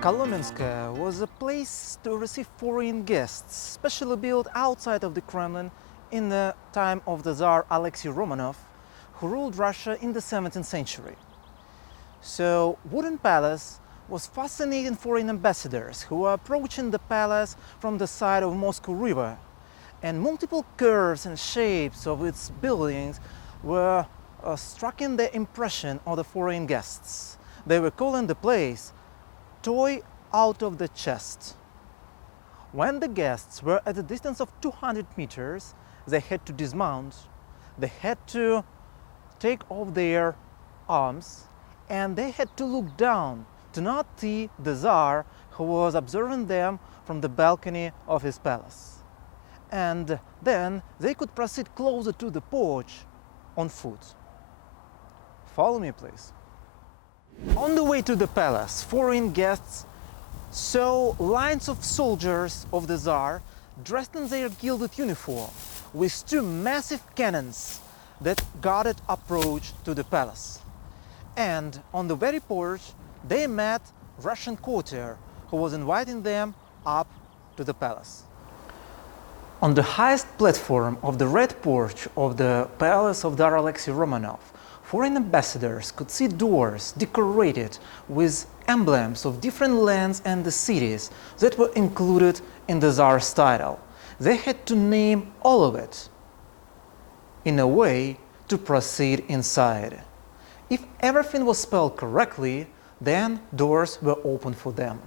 Коломенское was a place to receive foreign guests, specially built outside of the Kremlin in the time of the Tsar Alexei Romanov, who ruled Russia in the 17th century. So, wooden palace was fascinating foreign ambassadors who were approaching the palace from the side of Moscow River, and multiple curves and shapes of its buildings were striking the impression of the foreign guests. They were calling the place toy out of the chest. When the guests were at a distance of 200 meters, they had to dismount, they had to take off their arms, and they had to look down to not see the Tsar who was observing them from the balcony of his palace. And then they could proceed closer to the porch on foot. Follow me, please. On the way to the palace, foreign guests saw lines of soldiers of the Tsar dressed in their gilded uniform with two massive cannons that guarded approach to the palace. And on the very porch, they met Russian courtier who was inviting them up to the palace. On the highest platform of the red porch of the palace of Tsar Alexei Romanov, foreign ambassadors could see doors decorated with emblems of different lands and the cities that were included in the Tsar's title. They had to name all of it in a way to proceed inside. If everything was spelled correctly, then doors were opened for them.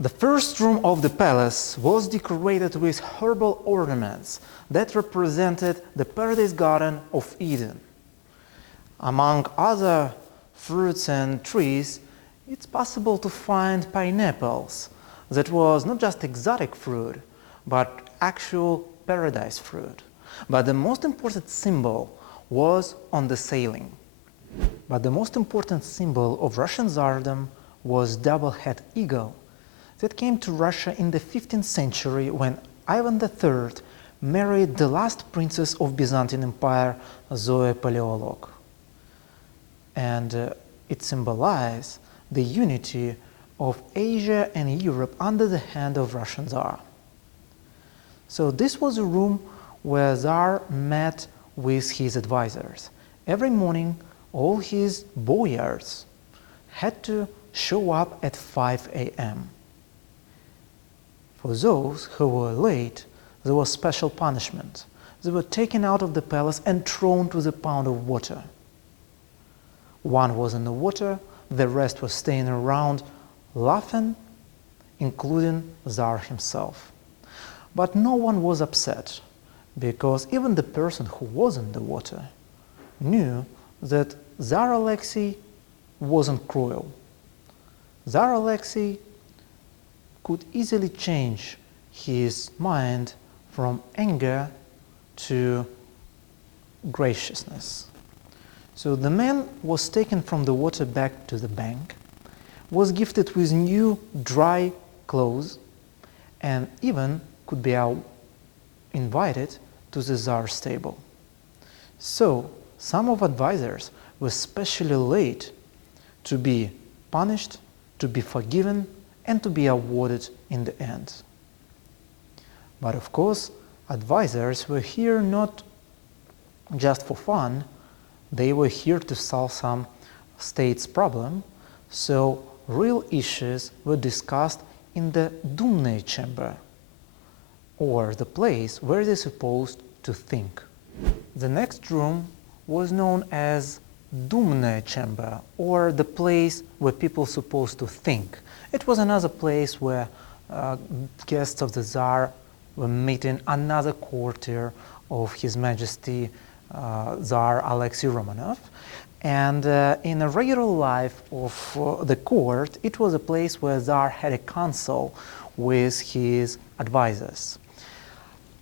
The first room of the palace was decorated with herbal ornaments that represented the paradise garden of Eden. Among other fruits and trees, it's possible to find pineapples. That was not just exotic fruit, but actual paradise fruit. But the most important symbol was on the ceiling. But the most important symbol of Russian Tsardom was double-head eagle that came to Russia in the 15th century when Ivan III married the last princess of Byzantine Empire, Zoe Paleolog. And it symbolized the unity of Asia and Europe under the hand of Russian Tsar. So this was a room where Tsar met with his advisors. Every morning, all his boyars had to show up at 5 a.m. For those who were late, there was special punishment. They were taken out of the palace and thrown to the pound of water. One was in the water, the rest were staying around, laughing, including Tsar himself. But no one was upset, because even the person who was in the water knew that Tsar Alexei wasn't cruel. Tsar Alexei could easily change his mind from anger to graciousness. So the man was taken from the water back to the bank, was gifted with new dry clothes, and even could be invited to the Tsar's table. So some of advisors were specially late to be punished, to be forgiven, and to be awarded in the end. But of course, advisors were here not just for fun, they were here to solve some state's problem, so real issues were discussed in the Думная chamber, or the place where they're supposed to think. The next room was known as Думная chamber, or the place where people are supposed to think. It was another place where guests of the Tsar were meeting another courtier of His Majesty Tsar Alexei Romanov. And in a regular life of the court, it was a place where Tsar had a council with his advisors.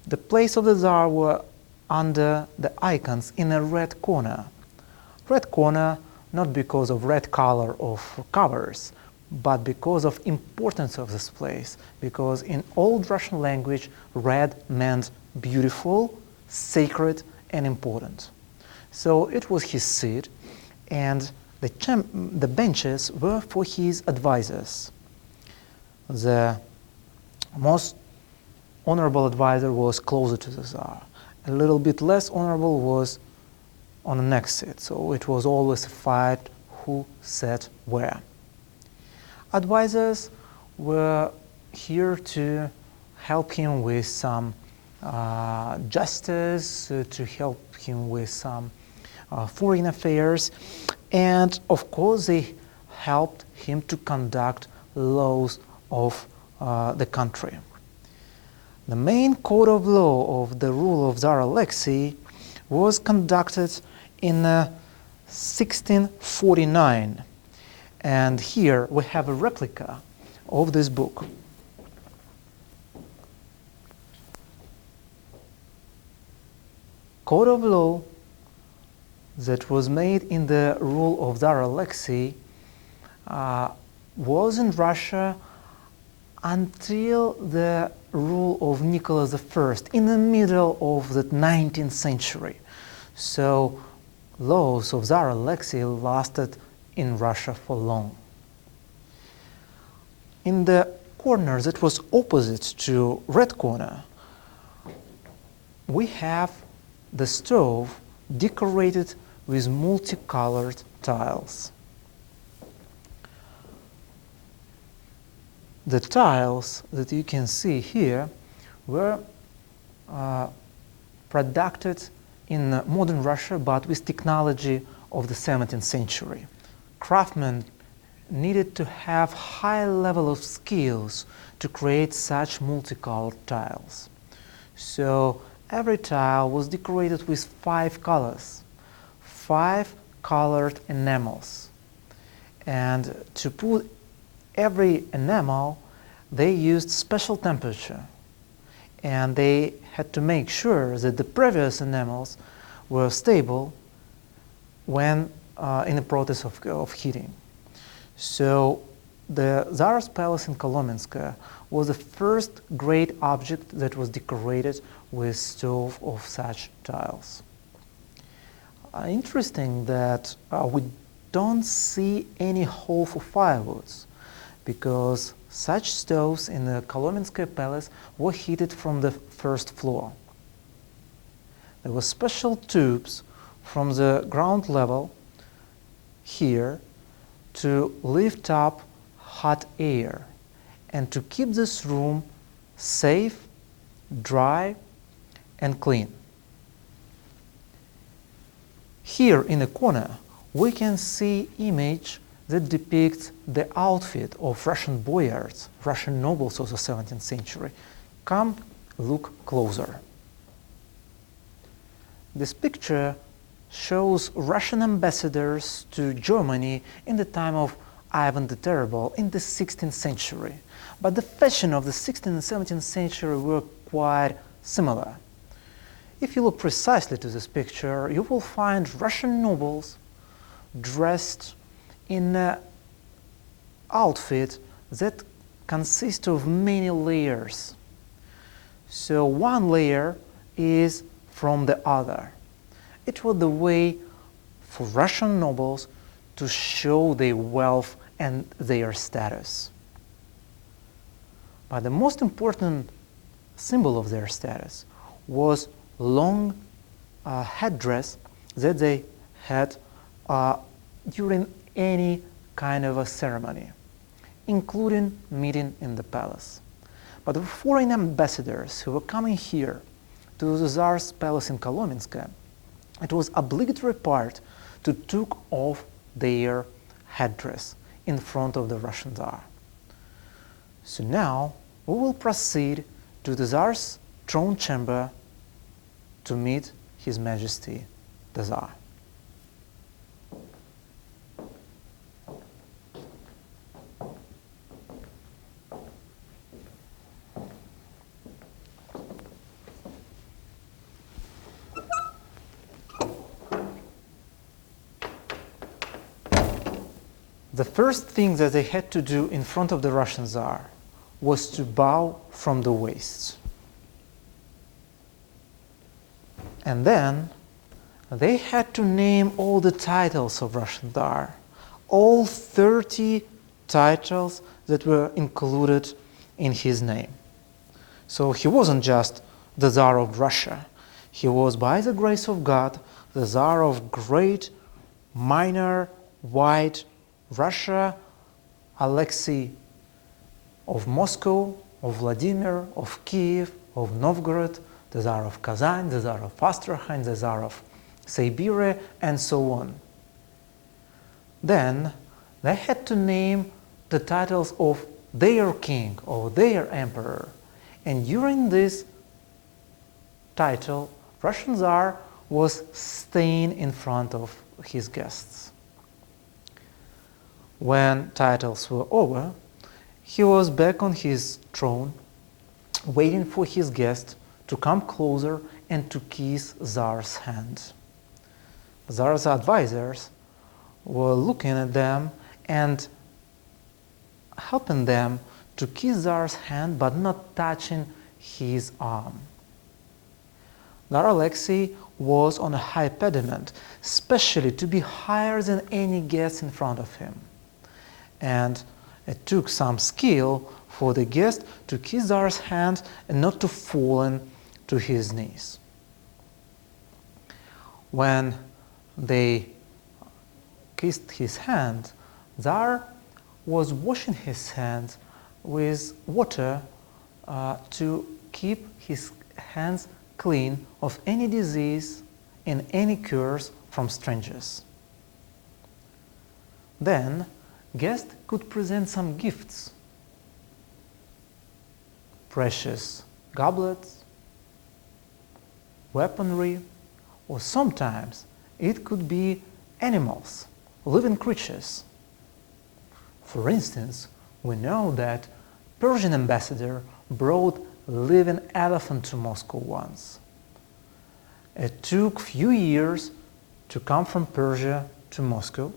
The place of the Tsar were under the icons in a red corner. Red corner not because of red color of covers, but because of importance of this place, because in old Russian language, red meant beautiful, sacred, and important. So it was his seat, and the benches were for his advisors. The most honorable advisor was closer to the Tsar. A little bit less honorable was on the next seat, so it was always a fight who sat where. Advisors were here to help him with some justice, to help him with some foreign affairs, and of course they helped him to conduct laws of the country. The main code of law of the rule of Tsar Alexei was conducted in 1649, and here we have a replica of this book. Code of law that was made in the rule of Tsar Alexei was in Russia until the rule of Nicholas I in the middle of the 19th century. So laws of Tsar Alexei lasted in Russia for long. In the corner that was opposite to red corner, we have the stove decorated with multicolored tiles. The tiles that you can see here were produced in modern Russia, but with technology of the 17th century. Craftsmen needed to have high level of skills to create such multicolored tiles. So every tile was decorated with 5 colors, 5 colored enamels. And to put every enamel, they used special temperature, and they had to make sure that the previous enamels were stable when in the process of heating. So the Tsar's palace in Kolomensky was the first great object that was decorated with stove of such tiles. Interesting that we don't see any hole for firewoods, because such stoves in the Kolomensky palace were heated from the first floor. There were special tubes from the ground level here to lift up hot air and to keep this room safe, dry, and clean. Here in the corner we can see image that depicts the outfit of Russian boyars, Russian nobles of the 17th century. Come look closer. This picture shows Russian ambassadors to Germany in the time of Ivan the Terrible in the 16th century. But the fashion of the 16th and 17th century were quite similar. If you look precisely to this picture, you will find Russian nobles dressed in an outfit that consists of many layers. So one layer is from the other. It was the way for Russian nobles to show their wealth and their status. But the most important symbol of their status was long headdress that they had during any kind of a ceremony, including meeting in the palace. But the foreign ambassadors who were coming here to the Tsar's palace in Kolomensky, it was obligatory part to take off their headdress in front of the Russian Tsar. So now we will proceed to the Tsar's throne chamber to meet His Majesty the Tsar. The first thing that they had to do in front of the Russian Tsar was to bow from the waist. And then they had to name all the titles of Russian Tsar, all 30 titles that were included in his name. So he wasn't just the Tsar of Russia. He was, by the grace of God, the Tsar of Great, Minor, White Russia, Alexei of Moscow, of Vladimir, of Kiev, of Novgorod, the Tsar of Kazan, the Tsar of Astrakhan, the Tsar of Siberia, and so on. Then they had to name the titles of their king or their emperor. And during this title, Russian Tsar was staying in front of his guests. When titles were over, he was back on his throne, waiting for his guest to come closer and to kiss Tsar's hand. Tsar's advisors were looking at them and helping them to kiss Tsar's hand but not touching his arm. Tsar Alexei was on a high pediment, especially to be higher than any guest in front of him. And it took some skill for the guest to kiss Tsar's hand and not to fall to his knees. When they kissed his hand, Tsar was washing his hands with water to keep his hands clean of any disease and any curse from strangers. Then guests could present some gifts, precious goblets, weaponry, or sometimes it could be animals, living creatures. For instance, we know that Persian ambassador brought living elephant to Moscow once. It took few years to come from Persia to Moscow,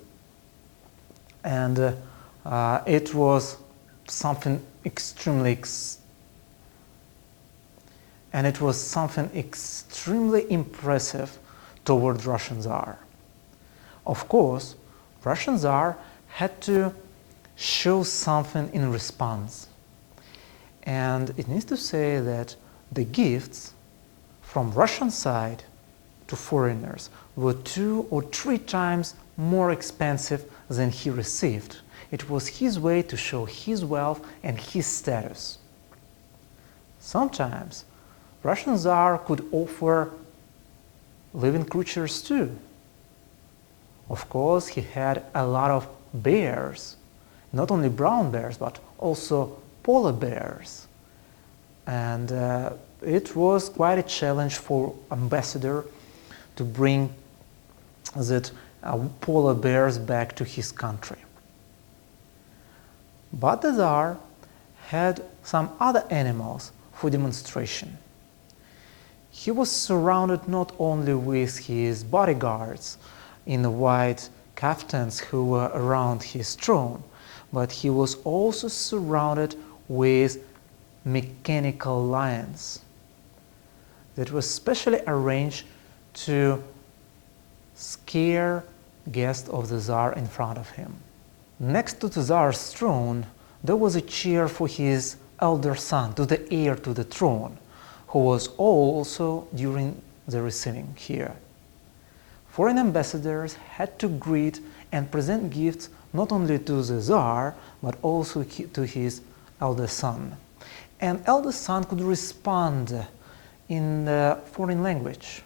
and it was something extremely impressive toward Russian Tsar. Of course, Russian Tsar had to show something in response. And it needs to say that the gifts from Russian side to foreigners were 2 or 3 times more expensive than he received. It was his way to show his wealth and his status. Sometimes Russian Tsar could offer living creatures too. Of course, he had a lot of bears, not only brown bears, but also polar bears. And it was quite a challenge for ambassador to bring that polar bears back to his country. But the Tsar had some other animals for demonstration. He was surrounded not only with his bodyguards in the white kaftans who were around his throne, but he was also surrounded with mechanical lions that were specially arranged to scare guests of the Tsar in front of him. Next to the Tsar's throne, there was a chair for his elder son, to the heir to the throne, who was also during the receiving here. Foreign ambassadors had to greet and present gifts not only to the Tsar, but also to his elder son. And elder son could respond in the foreign language.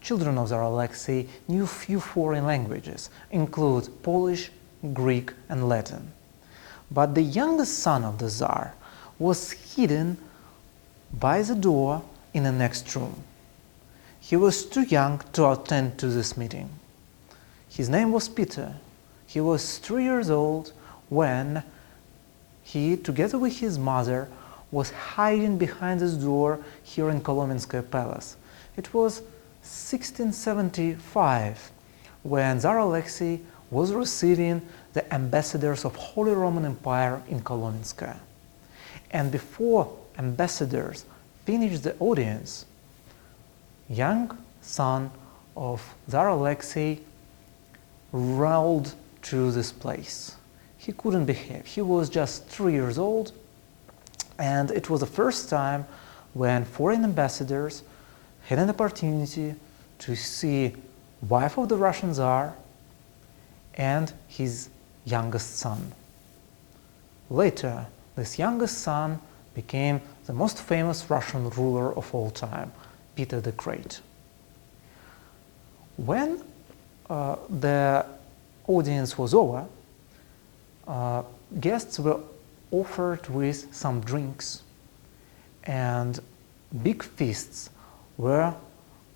Children of Tsar Alexei knew few foreign languages, include Polish, Greek, and Latin. But the youngest son of the Tsar was hidden by the door in the next room. He was too young to attend to this meeting. His name was Peter. He was 3 years old when he, together with his mother, was hiding behind this door here in Colоменское palace. It was 1675 when Tsar Alexei was receiving the the ambassadors of Holy Roman Empire in Colоменское. And before ambassadors finished the audience, young son of Tsar Alexei rolled to this place. He couldn't behave. He was just 3 years old, and it was the first time when foreign ambassadors had an opportunity to see wife of the Russian Tsar and his youngest son. Later, this youngest son became the most famous Russian ruler of all time, Peter the Great. When the audience was over, guests were offered with some drinks, and big feasts were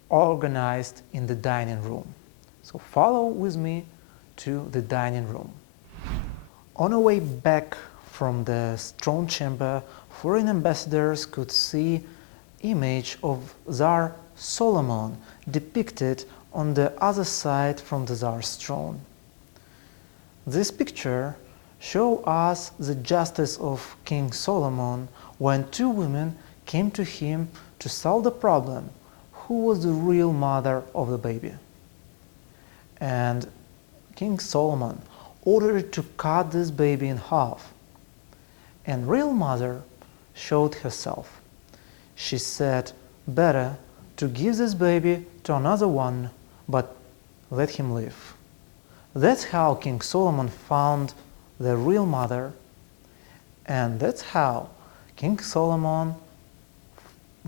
organized in the dining room. So follow with me to the dining room. On our way back from the throne chamber, foreign ambassadors could see image of Tsar Solomon depicted on the other side from the Tsar's throne. This picture shows us the justice of King Solomon when two women came to him to solve the problem: who was the real mother of the baby? And King Solomon ordered to cut this baby in half. And real mother showed herself. She said, better to give this baby to another one, but let him live. That's how King Solomon found the real mother, and that's how King Solomon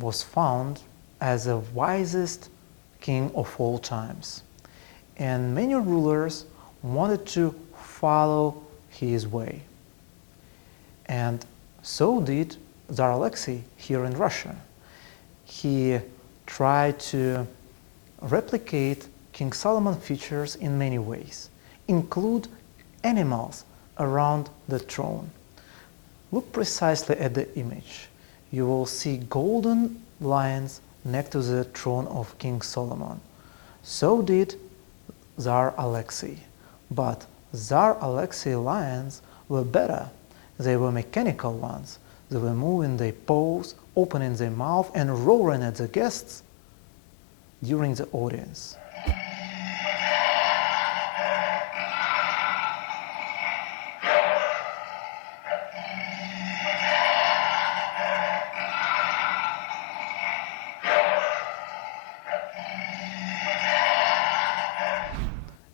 was found as the wisest king of all times. And many rulers wanted to follow his way. And so did Tsar Alexei here in Russia. He tried to replicate King Solomon's features in many ways, include animals around the throne. Look precisely at the image. You will see golden lions next to the throne of King Solomon. So did Tsar Alexei. But Tsar Alexei lions were better. They were mechanical ones. They were moving their paws, opening their mouth, and roaring at the guests during the audience.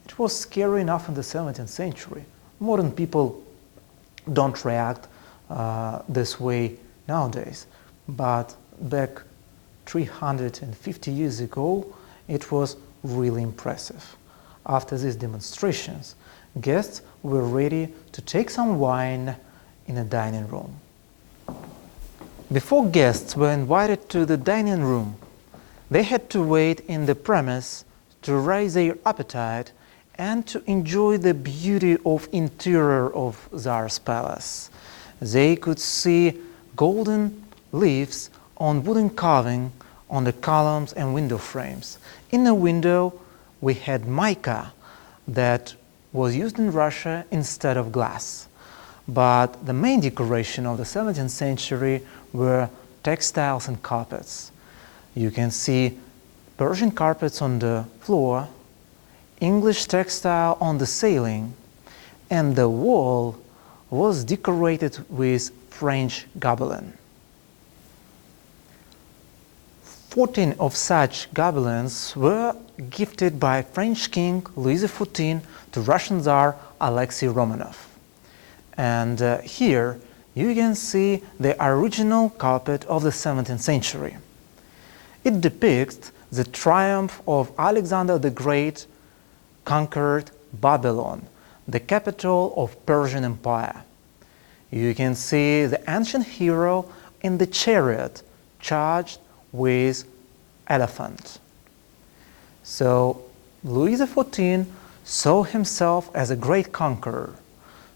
It was scary enough in the 17th century. Modern people don't react this way nowadays, but back 350 years ago, it was really impressive. After these demonstrations, guests were ready to take some wine in a dining room. Before guests were invited to the dining room, they had to wait in the premise to raise their appetite and to enjoy the beauty of interior of Tsar's palace. They could see golden leaves on wooden carving on the columns and window frames. In the window, we had mica that was used in Russia instead of glass. But the main decoration of the 17th century were textiles and carpets. You can see Persian carpets on the floor, English textile on the ceiling, and the wall was decorated with French gobelin. 14 of such gobelins were gifted by French King Louis XIV to Russian Tsar Alexei Romanov. And here you can see the original carpet of the 17th century. It depicts the triumph of Alexander the Great conquered Babylon, the capital of Persian Empire. You can see the ancient hero in the chariot charged with elephant. So Louis XIV saw himself as a great conqueror.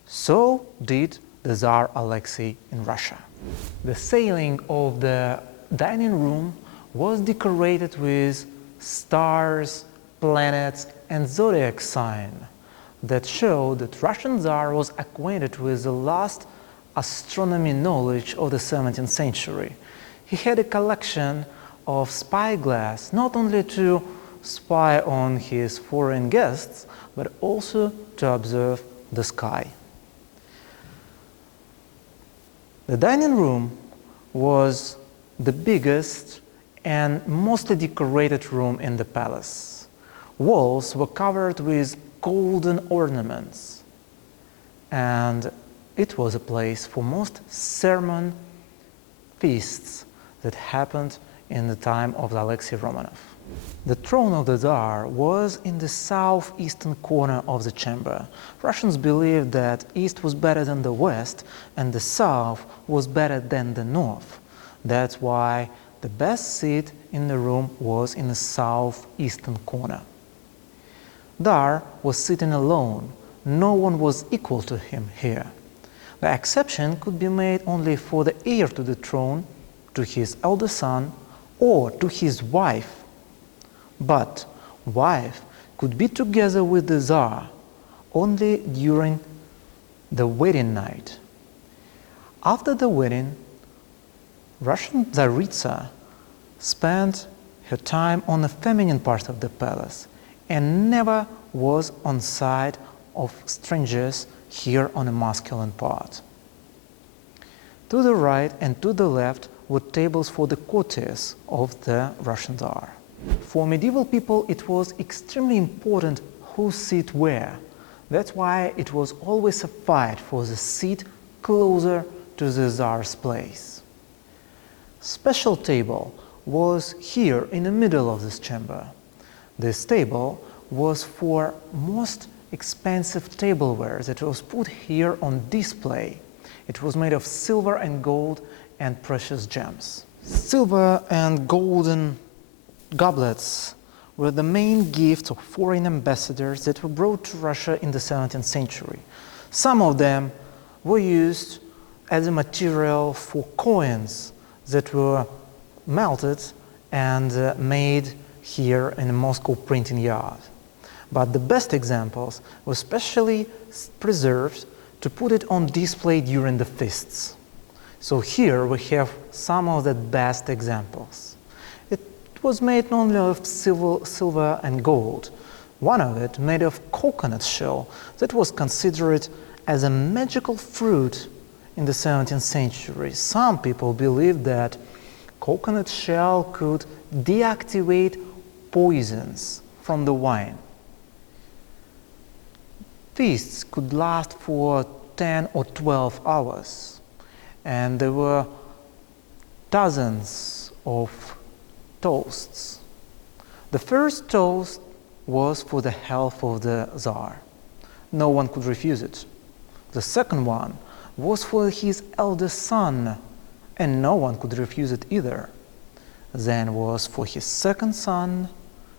So did the Tsar Alexei in Russia. The ceiling of the dining room was decorated with stars, planets, and zodiac sign. that showed that Russian Tsar was acquainted with the last astronomy knowledge of the 17th century. He had a collection of spyglass, not only to spy on his foreign guests, but also to observe the sky. The dining room was the biggest and mostly decorated room in the palace. Walls were covered with golden ornaments, and it was a place for most sermon feasts that happened in the time of Alexei Romanov. The throne of the Tsar was in the southeastern corner of the chamber. Russians believed that east was better than the west and the south was better than the north. That's why the best seat in the room was in the southeastern corner. Tsar was sitting alone. No one was equal to him here. The exception could be made only for the heir to the throne, to his elder son, or to his wife. But wife could be together with the Tsar only during the wedding night. After the wedding, Russian Tsaritsa spent her time on the feminine part of the palace and never was on side of strangers here on the masculine part. To the right and to the left were tables for the courtiers of the Russian Tsar. For medieval people, it was extremely important whose seat where. That's why it was always a fight for the seat closer to the Tsar's place. Special table was here in the middle of this chamber. This table was for most expensive tableware that was put here on display. It was made of silver and gold and precious gems. Silver and golden goblets were the main gifts of foreign ambassadors that were brought to Russia in the 17th century. Some of them were used as a material for coins that were melted and made here in the Moscow printing yard. But the best examples were specially preserved to put it on display during the feasts. So here we have some of the best examples. It was made not only of silver and gold. One of it made of coconut shell that was considered as a magical fruit in the 17th century. Some people believed that coconut shell could deactivate poisons from the wine. Feasts could last for 10 or 12 hours, and there were dozens of toasts. The first toast was for the health of the Tsar. No one could refuse it. The second one was for his eldest son, and no one could refuse it either. Then was for his second son,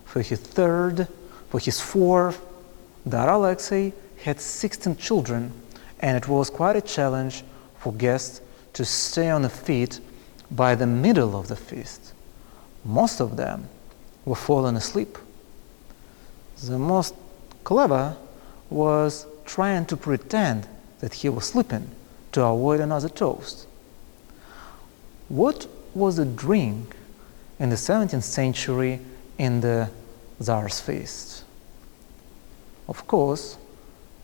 for his third, for his fourth. Tsar Alexei had 16 children, and it was quite a challenge for guests to stay on the feet by the middle of the feast. Most of them were fallen asleep. The most clever was trying to pretend that he was sleeping to avoid another toast. What was the drink in the 17th century in the Tsar's feast? Of course,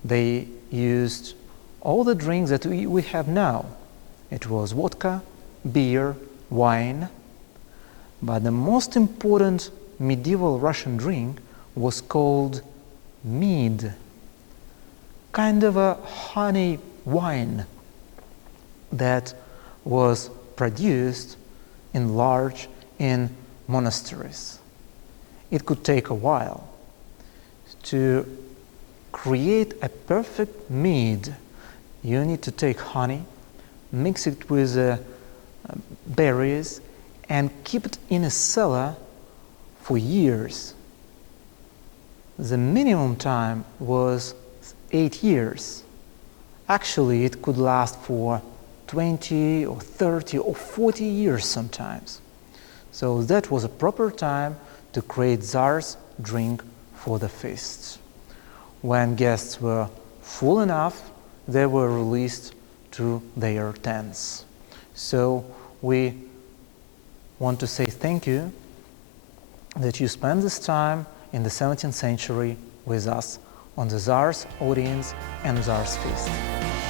they used all the drinks that we have now. It was vodka, beer, wine, but the most important medieval Russian drink was called mead, kind of a honey wine that was produced in large in monasteries. It could take a while. To create a perfect mead, you need to take honey, mix it with berries, and keep it in a cellar for years. The minimum time was 8 years. Actually, it could last for 20 or 30 or 40 years sometimes. So that was a proper time to create Tsar's drink for the feasts. when guests were full enough, they were released to their tents. So we want to say thank you that you spent this time in the 17th century with us on the Tsar's audience and Tsar's feast.